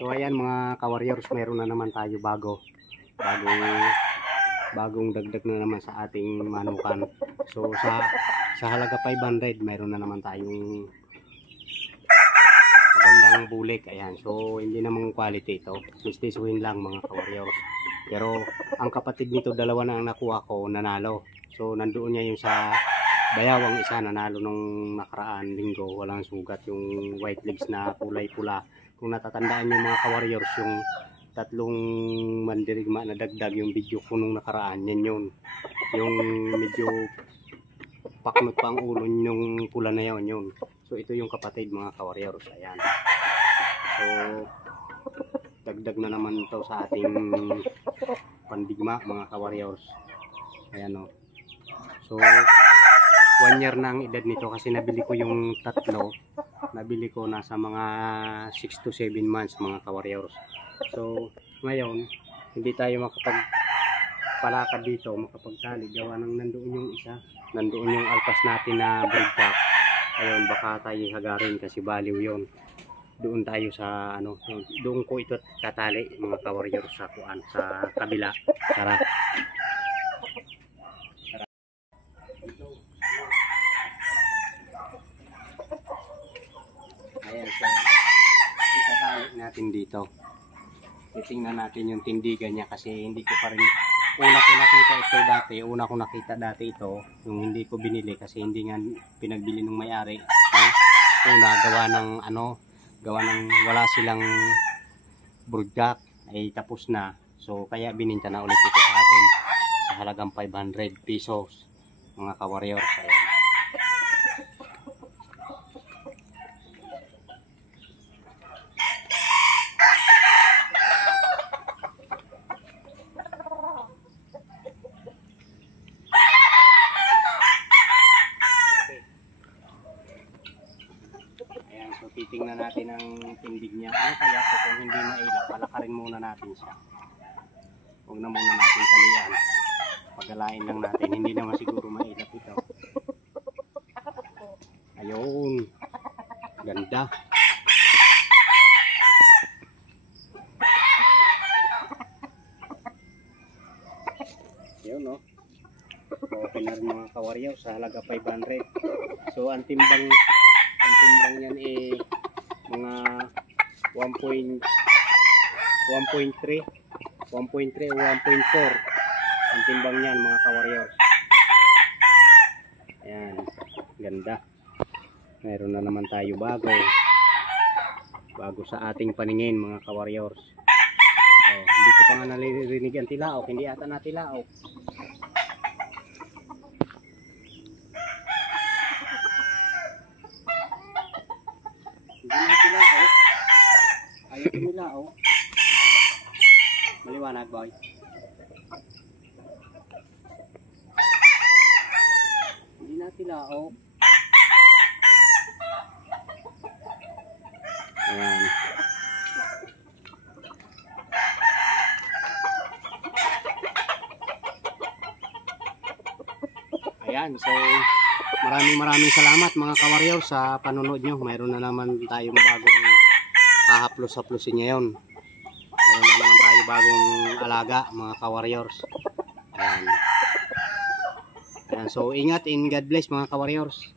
So ayan mga ka-warriors, meron na naman tayo bagong dagdag na naman sa ating manukan. So sa halaga 500, meron na naman tayong magandang bulik. Ayan, so hindi namang quality ito, mistisuhin lang mga ka-warriors. Pero ang kapatid nito, dalawa na ang nakuha ko, nanalo. So nandoon niya yung sa Bayaw, ang isa nanalo nung nakaraan linggo, walang sugat, yung white legs na kulay pula. Kung natatandaan yung mga ka-warriors, yung tatlong mandirigma na dagdag yung video ko nung nakaraan, yan yun. Yung medyo paknot pa ang ulo yung pula na yun. So ito yung kapatid mga ka-warriors. Ayan. So dagdag na naman ito sa ating pandigma mga ka-warriors. Ayan o. So 1 year na ang edad nito kasi nabili ko yung tatlo. Nabili ko nasa mga 6 to 7 months mga ka-warriors. So ngayon hindi tayo makapagpalakad dito, makapagtali, gawa ng nandoon yung isa, nandoon yung alpas natin na breedback. Ayun, baka tayo hagarin kasi baliw yon. Doon tayo sa ano, doon ko ito tatali mga ka-warriors sa kuan, sa kabila. Tara. Ayan, so itatali natin dito. Titingnan natin yung tindigan niya kasi hindi ko pa rin una ko nakita dati ito, yung hindi ko binili kasi hindi nga pinagbili ng may-ari. Una gawa ng wala silang broodcock ay tapos na. So kaya bininta na ulit ito sa atin sa halagang 500 pesos mga ka-warriors. Ayan. So titingnan natin ang tindig niya. Ano kaya po kung hindi mailap, palakarin muna natin siya. Huwag na muna natin talian. Pagalain lang natin, hindi naman siguro mailap ito. Ayun. Ganda. Ayun no. Okay na rin mga ka-warriors sa halaga 500. So ang timbang yan mga 1.3 o 1.4 ang timbang yan mga ka-warriors. Ayan, ganda. Meron na naman tayo bago sa ating paningin mga ka-warriors. Hindi ko pa nga naririnig ang tilaok, hindi ata na tilaok. Ayaw nila maliwanag boy. Hindi na sila ayan. Ayan, so maraming salamat mga ka-warriors sa panonood nyo. Mayroon na naman tayong bagong haplos-haplosin ngayon. Meron na naman tayo bagong alaga mga ka-warriors. Ayan. Ayan, so ingat and God bless mga ka-warriors.